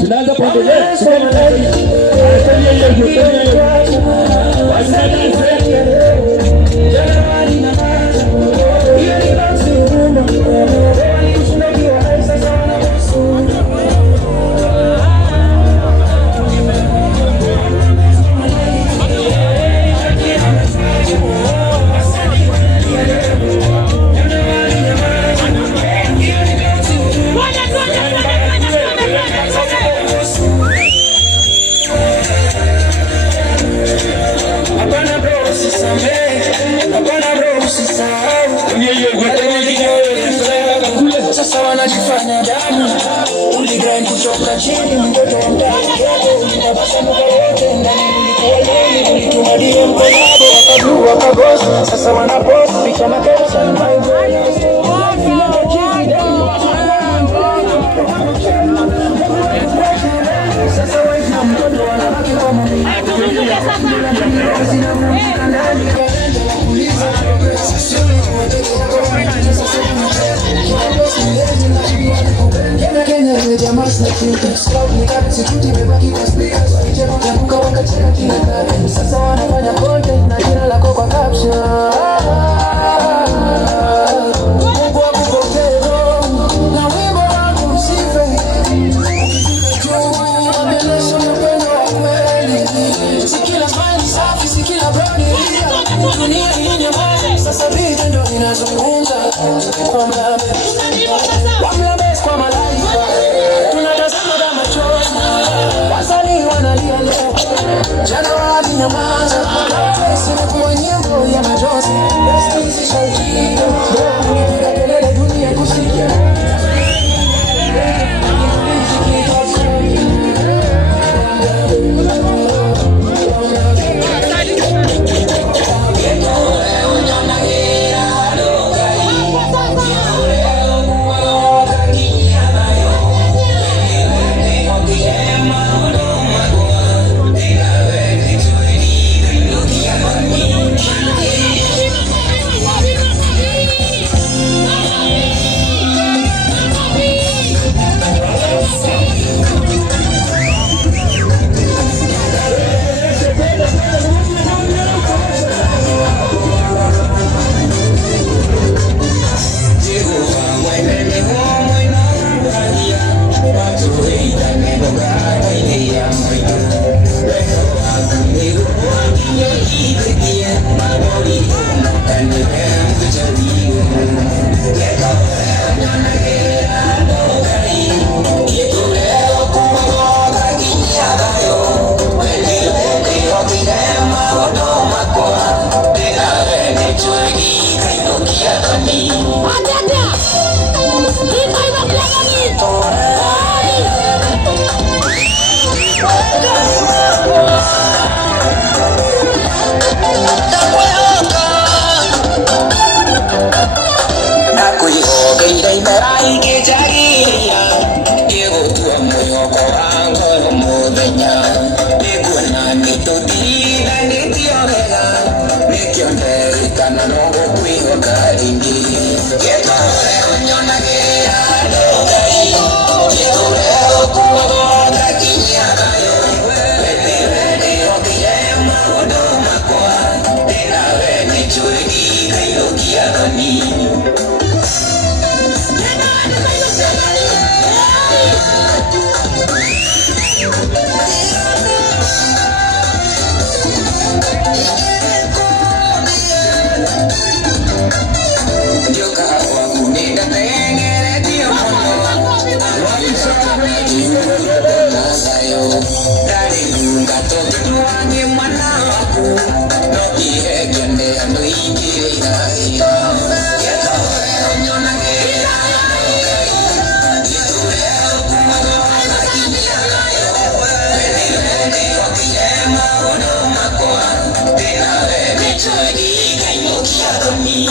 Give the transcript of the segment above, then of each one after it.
Tunaanza kuendelea. Me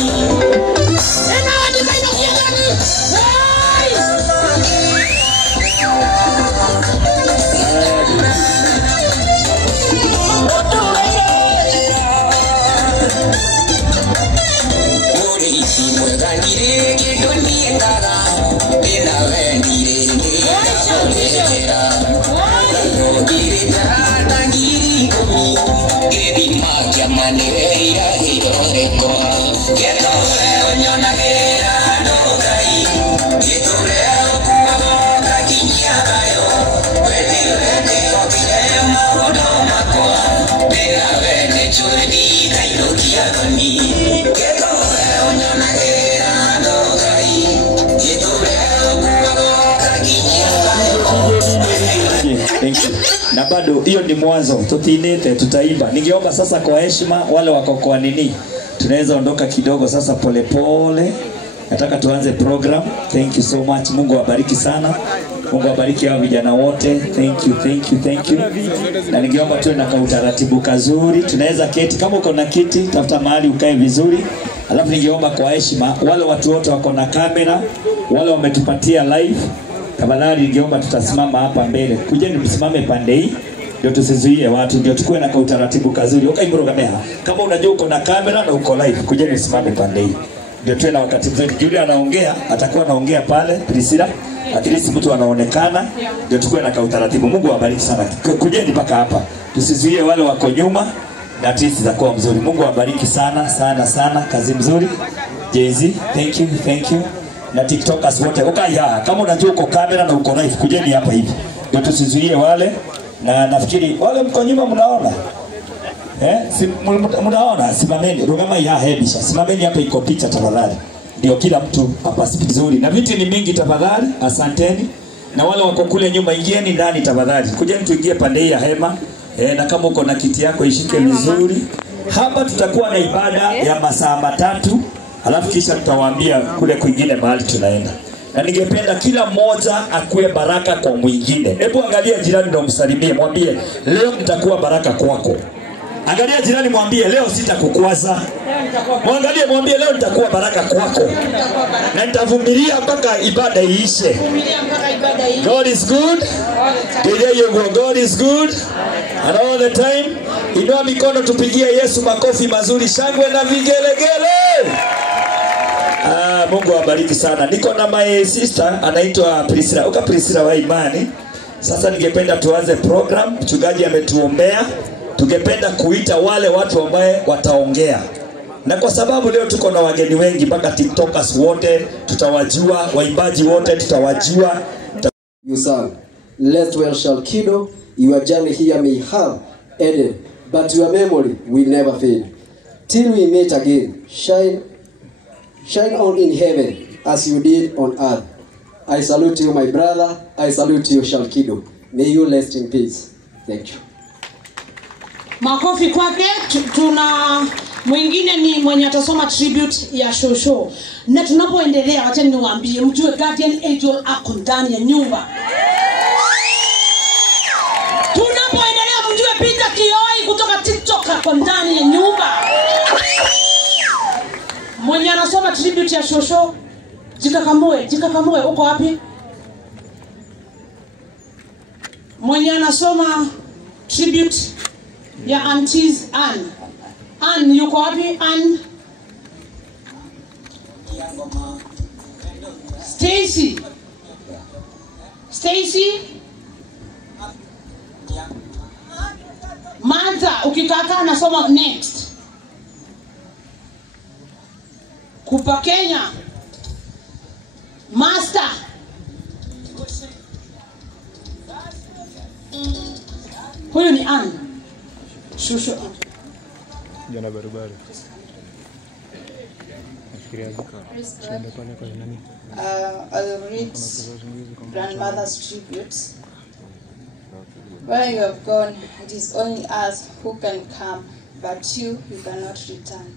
Na bado hiyo ni mwanzo, tutinete, tutaimba. Ningeomba sasa kwa heshima wale wako kwa nini, tunaweza ondoka kidogo sasa polepole. Nataka tuanze program. Thank you so much. Mungu awabariki sana. Mungu awabariki hao vijana wote. Thank you, thank you, thank you. Na ningeomba tuwe na utaratibu kazuri. Tunaweza keti, kama uko na kiti, tafuta mahali ukae vizuri. Alafu ningeomba kwa heshima wale watu wote wako na kamera, wale wametupatia live, tafadhali ningeomba tutasimama hapa mbele. Kujeni msimame pande hii ndio tusizuie watu, ndio tukue na utaratibu kazuri. Ukaimrogamea. Kama unajua uko na kamera na uko live, kujeni msimame pande hii. Ndio tuwe na wakati mzuri. Yule anaongea, atakuwa anaongea pale, Priscilla. At least mtu anaonekana, ndio tukue na utaratibu. Mungu awabariki sana. Kujeni mpaka hapa. Tusizuie wale wako nyuma, na at least itakuwa mzuri. Mungu awabariki sana sana sana. Kazi mzuri. Jay-Z, thank you, thank you. Na TikTokers wote. Ya, kama unajua uko kamera na uko live, kujeni hapa hivi. Ndio tusizuie wale. Na nafikiri wale mko nyuma mnaona. Mnaona, simameni. Rugama ya hebisha. Simameni hapa iko picha tafadhali. Ndio kila mtu hapa vizuri. Na viti ni mingi tafadhali. Asanteni. Na wale wako kule nyuma, ingieni ndani tafadhali. Kujeni tuingie pande ya hema. Na kama uko na kiti yako ishike vizuri. Hapa tutakuwa na ibada ya masaa 3. Alafu kisha tutawaambia kule kwingine mahali tunaenda. Na ningependa kila mmoja akue baraka kwa mwingine. Hebu angalia jirani na umsalimie, mwambie leo nitakuwa baraka kwako. Angalia jirani, mwambie leo sitakukwaza. Mwangalie, mwambie leo nitakuwa baraka kwako. Na nitavumilia mpaka ibada iishe. God is good. Today you go. God is good. And all the time. Inua mikono tupigie Yesu makofi mazuri, shangwe na vigelegele. Mungu awabariki sana. Niko na my sister anaitwa Priscilla. Uka Priscilla wa imani. Sasa ningependa tuanze program. Mchungaji ametuombea. Tungependa kuita wale watu ambao wataongea. Na kwa sababu leo tuko na wageni wengi, mpaka TikTokers wote tutawajua, waimbaji wote tutawajua. You sang, "Let well Shalkido, your journey here may have ended, but your memory will never fade. Till we meet again, shine on in heaven as you did on earth. I salute you, my brother. I salute you, Shalkido. May you rest in peace." Thank you. Makofi kwake. Tuna mwingine ni mwenye atasoma tribute ya Shosho. Na tunapoendelea, wacha niwaambie mjue Guardian Angel ako ndani ya nyumba. Tunapoendelea mjue Peter Kioi kutoka TikTok ako ndani ya nyumba. Mwenye anasoma tribute ya Shosho, jikakamue, uko wapi? Mwenye anasoma tribute ya aunties Ann yuko wapi? Ann Stacy Martha, ukikaka anasoma next. Kupa Kenya Master huyu ni Ann Shusho. Jana barabara. I'll read grandmother's tribute. Where you have gone, it is only us who can come, but you cannot return.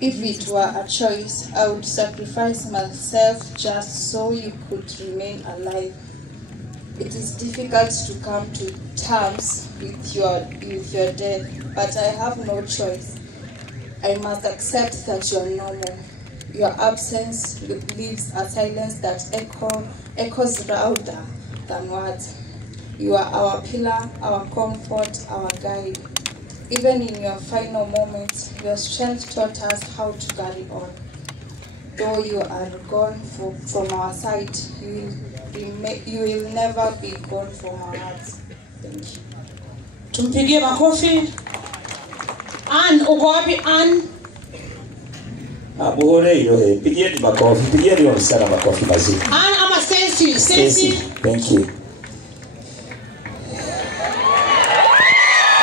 If it were a choice, I would sacrifice myself just so you could remain alive. It is difficult to come to terms with your death, but I have no choice. I must accept that you are normal. Your absence leaves a silence that echoes louder than words. You are our pillar, our comfort, our guide. Even in your final moments, your strength taught us how to carry on. Though you are gone from our sight, you will never be gone from our hearts. Thank you. Tumpigie makofi. Ann, uko wapi Ann? Muhore hilo pigieni makofi, pigieni wa msana makofi mazuri. Ann ama Stacy? Stacy. Thank you.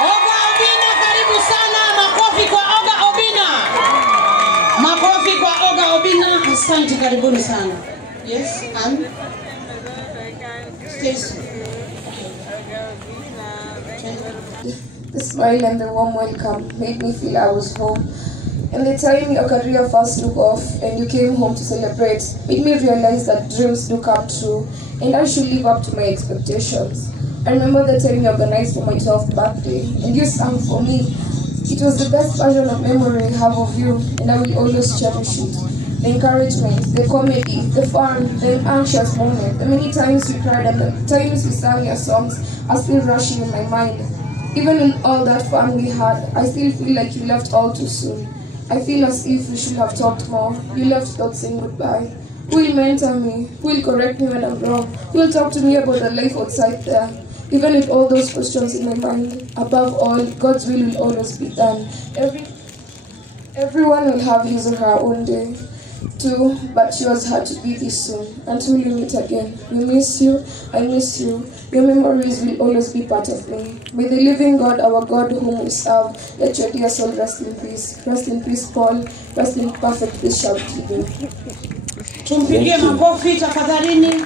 Oga Obina, karibu sana. Makofi kwa Oga Obina. Makofi kwa Oga Obina. Asante, karibuni sana. Yes, Ann. Stacy. The smile and the warm welcome made me feel I was home. And the time your career first took off and you came home to celebrate made me realize that dreams do come true and I should live up to my expectations. I remember the time you organized for my 12th birthday and you sang for me. It was the best version of memory I have of you and I will always cherish it. The encouragement, the comedy, the fun, the anxious moment, the many times we cried and the times we sang your songs are still rushing in my mind. Even in all that fun we had, I still feel like you left all too soon. I feel as if we should have talked more. You left without saying goodbye. Who will mentor me? Who will correct me when I'm wrong? Who will talk to me about the life outside there? Even with all those questions in my mind, above all, God's will always be done. Everyone will have his or her own day too, but yours had to be this soon. Until we meet again, we miss you, I miss you. Your memories will always be part of me. May the living God, our God whom we serve, let your dear soul rest in peace. Rest in peace, Paul. Rest in perfect peace, shall be. Tumpigie makofi tafadhalini.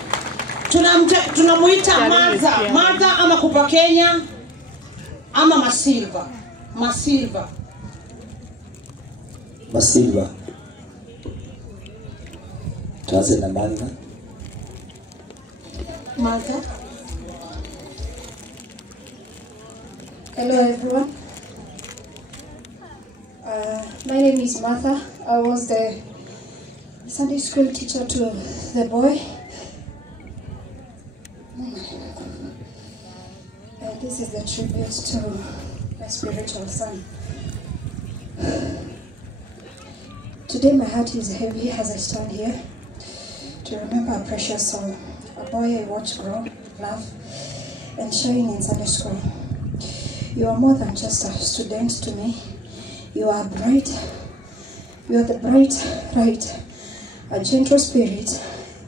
Tunamuita Martha. Martha ama Kupa Kenya ama Masilva. Masilva. Masilva. Tuanze na Martha. Martha. Hello everyone. My name is Martha. I was the Sunday school teacher to the boy. This is the tribute to my spiritual son. Today my heart is heavy as I stand here to remember a precious soul, a boy I watched grow, laugh, and shine in Sunday school. You are more than just a student to me. You are bright. You are the bright light, a gentle spirit,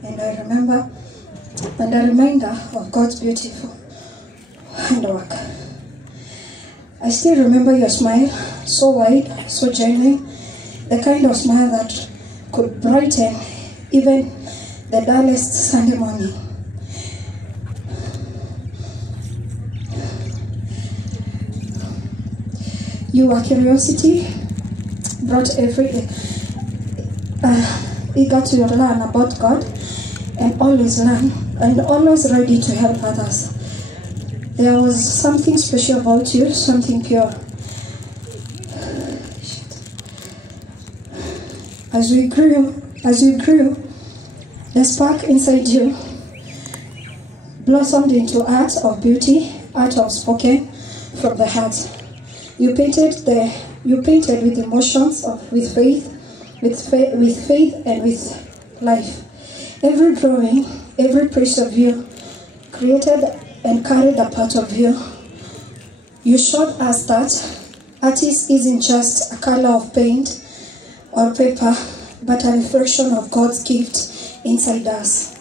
and a reminder of God's beautiful handwork. I still remember your smile, so wide, so genuine, the kind of smile that could brighten even the dullest Sunday morning. Your curiosity brought eager to learn about God and always learn and always ready to help others. There was something special about you, something pure. As you grew, the spark inside you blossomed into art of beauty, art of spoken from the heart. You painted with emotions, with faith and with life. Every drawing, every piece of you created and carried a part of you. You showed us that artist isn't just a color of paint or paper, but a reflection of God's gift inside us.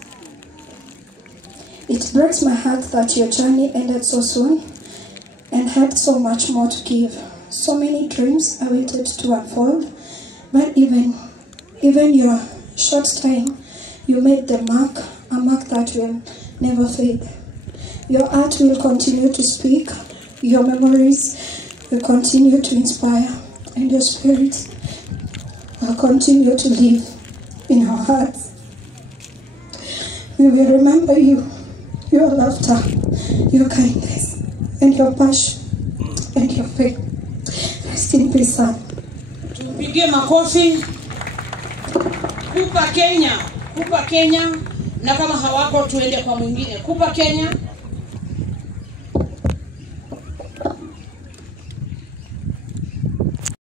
It breaks my heart that your journey ended so soon and had so much more to give. So many dreams awaited to unfold, but even your short time, you made the mark, a mark that will never fade. Your art will continue to speak, your memories will continue to inspire, and your spirit will continue to live in our hearts. We will remember you, your laughter, your kindness, and your passion, and your faith. Rest in peace, son. Tupigie makofi. Kupa Kenya. Kupa Kenya. Na kama hawako tuende kwa mwingine. Kupa Kenya.